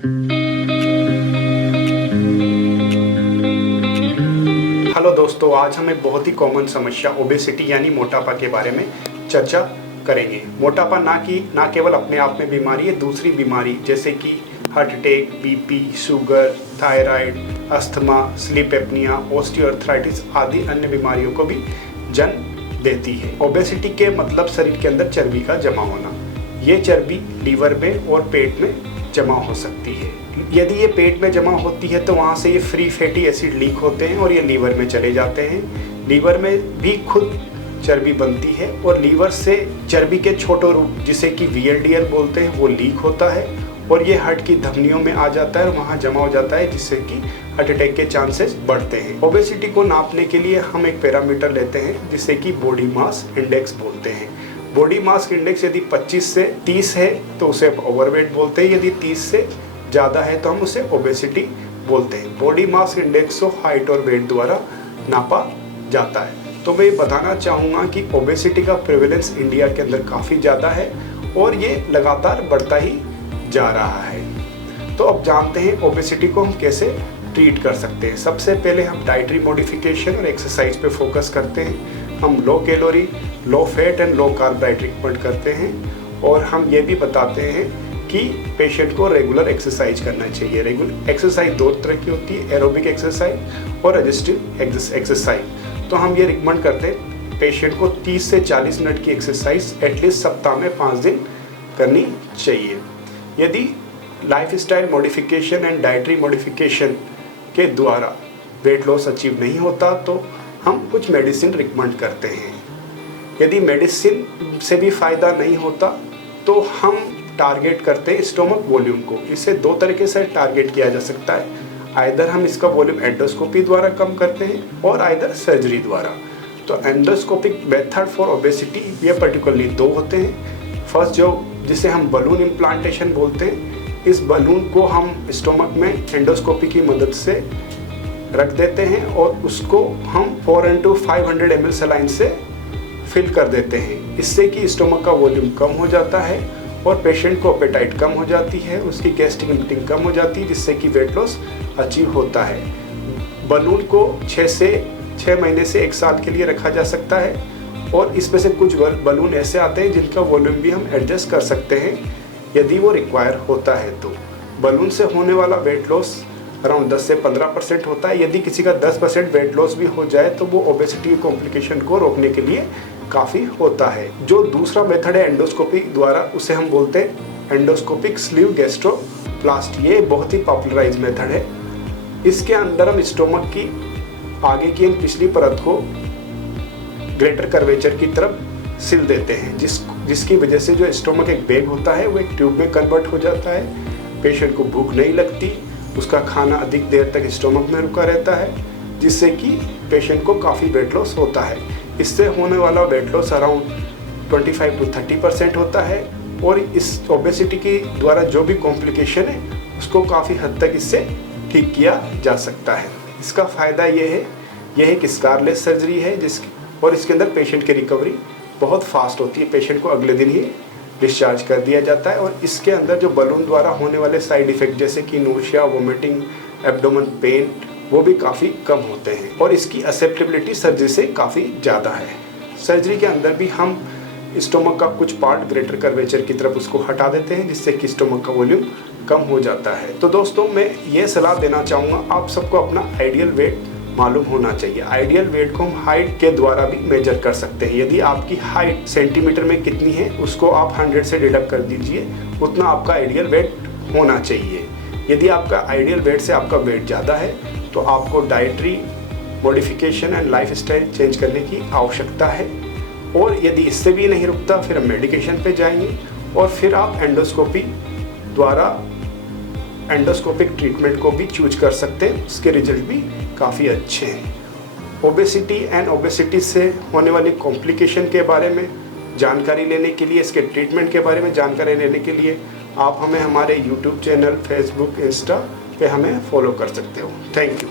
Hello दोस्तों, आज हम एक बहुत ही कॉमन समस्या ओबेसिटी यानी मोटापा के बारे में चर्चा करेंगे। मोटापा ना केवल अपने आप में बीमारी है, दूसरी बीमारी जैसे कि heart attack, BP, sugar, thyroid, asthma, sleep apnoea, osteoarthritis आदि अन्य बीमारियों को भी जन्म देती है। ओबेसिटी के मतलब शरीर के अंदर चर्बी का जमा होना। ये चर्बी लीवर में और पेट में जमा हो सकती है। यदि ये पेट में जमा होती है तो वहाँ से ये फ्री फैटी एसिड लीक होते हैं और ये लीवर में चले जाते हैं। लीवर में भी खुद चर्बी बनती है और लीवर से चर्बी के छोटे रूप जिसे कि VLDL बोलते हैं वो लीक होता है और ये हार्ट की धमनियों में आ जाता है और वहाँ जमा हो जाता है, जिससे कि हार्ट अटैक के चांसेस बढ़ते हैं। ओबेसिटी को नापने के लिए हम एक पैरामीटर लेते हैं जिसे कि बॉडी मास इंडेक्स बोलते हैं। बॉडी मास इंडेक्स यदि 25 से 30 है तो उसे ओवरवेट बोलते हैं, यदि 30 से ज़्यादा है तो हम उसे ओबेसिटी बोलते हैं। बॉडी मास इंडेक्स को हाइट और वेट द्वारा नापा जाता है। तो मैं ये बताना चाहूँगा कि ओबेसिटी का प्रेवलेंस इंडिया के अंदर काफ़ी ज़्यादा है और ये लगातार बढ़ता ही जा रहा है। तो अब जानते हैं ओबेसिटी को हम कैसे ट्रीट कर सकते हैं। सबसे पहले हम डाइटरी मॉडिफिकेशन और एक्सरसाइज पे फोकस करते हैं। हम low calorie, low fat and low carb diet recommend करते हैं और हम ये भी बताते हैं कि पेशेंट को रेगुलर एक्सरसाइज करना चाहिए। रेगुलर एक्सरसाइज दो तरह की होती है, एरोबिक एक्सरसाइज और रजिस्टिव एक्सरसाइज। तो हम ये रिकमेंड करते हैं पेशेंट को 30 से 40 मिनट की एक्सरसाइज एटलीस्ट सप्ताह में 5 दिन करनी चाहिए। यदि lifestyle modification and dietary modification के द्वारा वेट लॉस अचीव नहीं होता तो हम कुछ मेडिसिन रिकमेंड करते हैं। यदि मेडिसिन से भी फ़ायदा नहीं होता तो हम टारगेट करते हैं स्टोमक वॉल्यूम को। इसे दो तरीके से टारगेट किया जा सकता है। आइदर हम इसका वॉल्यूम एंडोस्कोपी द्वारा कम करते हैं और आइदर सर्जरी द्वारा। तो एंडोस्कोपिक मेथड फॉर ओबेसिटी ये पर्टिकुलरली दो होते हैं। फर्स्ट जिसे हम बलून इम्प्लांटेशन बोलते हैं, इस बलून को हम स्टोमक में एंडोस्कोपी की मदद से रख देते हैं और उसको हम 4 into 500 ml सलाइन से फिल कर देते हैं। इससे कि स्टोमक का वॉल्यूम कम हो जाता है और पेशेंट को एपेटाइट कम हो जाती है, उसकी गैस्ट्रिक इम्पटिंग कम हो जाती है, जिससे कि वेट लॉस अचीव होता है। बलून को 6 महीने से 1 साल के लिए रखा जा सकता है और इसमें से कुछ बलून ऐसे आते हैं जिनका वॉल्यूम भी हम एडजस्ट कर सकते हैं यदि वो रिक्वायर होता है। तो बलून से होने वाला वेट लॉस अराउंड 10 से 15% होता है। यदि किसी का 10% वेट लॉस भी हो जाए तो वो ओबेसिटी कॉम्प्लिकेशन को रोकने के लिए काफ़ी होता है। जो दूसरा मेथड है एंडोस्कोपी द्वारा, उसे हम बोलते हैं एंडोस्कोपिक स्लीव गैस्ट्रोप्लास्टी। ये बहुत ही पॉपुलराइज मेथड है। इसके अंदर हम स्टोमक की आगे की पिछली परत को ग्रेटर कर्वेचर की तरफ सिल देते हैं, जिसकी वजह से जो स्टोमक एक बैग होता है वो एक ट्यूब में कन्वर्ट हो जाता है। पेशेंट को भूख नहीं लगती, उसका खाना अधिक देर तक स्टोमक में रुका रहता है, जिससे कि पेशेंट को काफ़ी वेट लॉस होता है। इससे होने वाला वेट लॉस अराउंड 25 to 30% होता है और इस ओबेसिटी के द्वारा जो भी कॉम्प्लिकेशन है उसको काफ़ी हद तक इससे ठीक किया जा सकता है। इसका फ़ायदा यह है कि स्कारलेस सर्जरी है और इसके अंदर पेशेंट की रिकवरी बहुत फास्ट होती है। पेशेंट को अगले दिन ही डिस्चार्ज कर दिया जाता है और इसके अंदर जो बलून द्वारा होने वाले साइड इफ़ेक्ट जैसे कि नोशिया, वोमिटिंग, एब्डोमेन पेन वो भी काफ़ी कम होते हैं और इसकी एक्सेप्टेबिलिटी सर्जरी से काफ़ी ज़्यादा है। सर्जरी के अंदर भी हम स्टोमक का कुछ पार्ट ग्रेटर कर्वेचर की तरफ उसको हटा देते हैं, जिससे कि स्टोमक का वॉल्यूम कम हो जाता है। तो दोस्तों, मैं ये सलाह देना चाहूँगा, आप सबको अपना आइडियल वेट मालूम होना चाहिए। आइडियल वेट को हम हाइट के द्वारा भी मेजर कर सकते हैं। यदि आपकी हाइट सेंटीमीटर में कितनी है उसको आप 100 से डिडक्ट कर दीजिए, उतना आपका आइडियल वेट होना चाहिए। यदि आपका आइडियल वेट से आपका वेट ज़्यादा है तो आपको dietary modification and lifestyle change करने की आवश्यकता है और यदि इससे भी नहीं रुकता फिर हम मेडिकेशन पे जाएंगे और फिर आप एंडोस्कोपी द्वारा एंडोस्कोपिक ट्रीटमेंट को भी चूज कर सकते हैं। उसके रिजल्ट भी काफ़ी अच्छे हैं। ओबेसिटी एंड ओबेसिटी से होने वाली कॉम्प्लिकेशन के बारे में जानकारी लेने के लिए, इसके ट्रीटमेंट के बारे में जानकारी लेने के लिए आप हमें हमारे YouTube चैनल, फेसबुक, इंस्टा पे हमें फॉलो कर सकते हो। Thank you.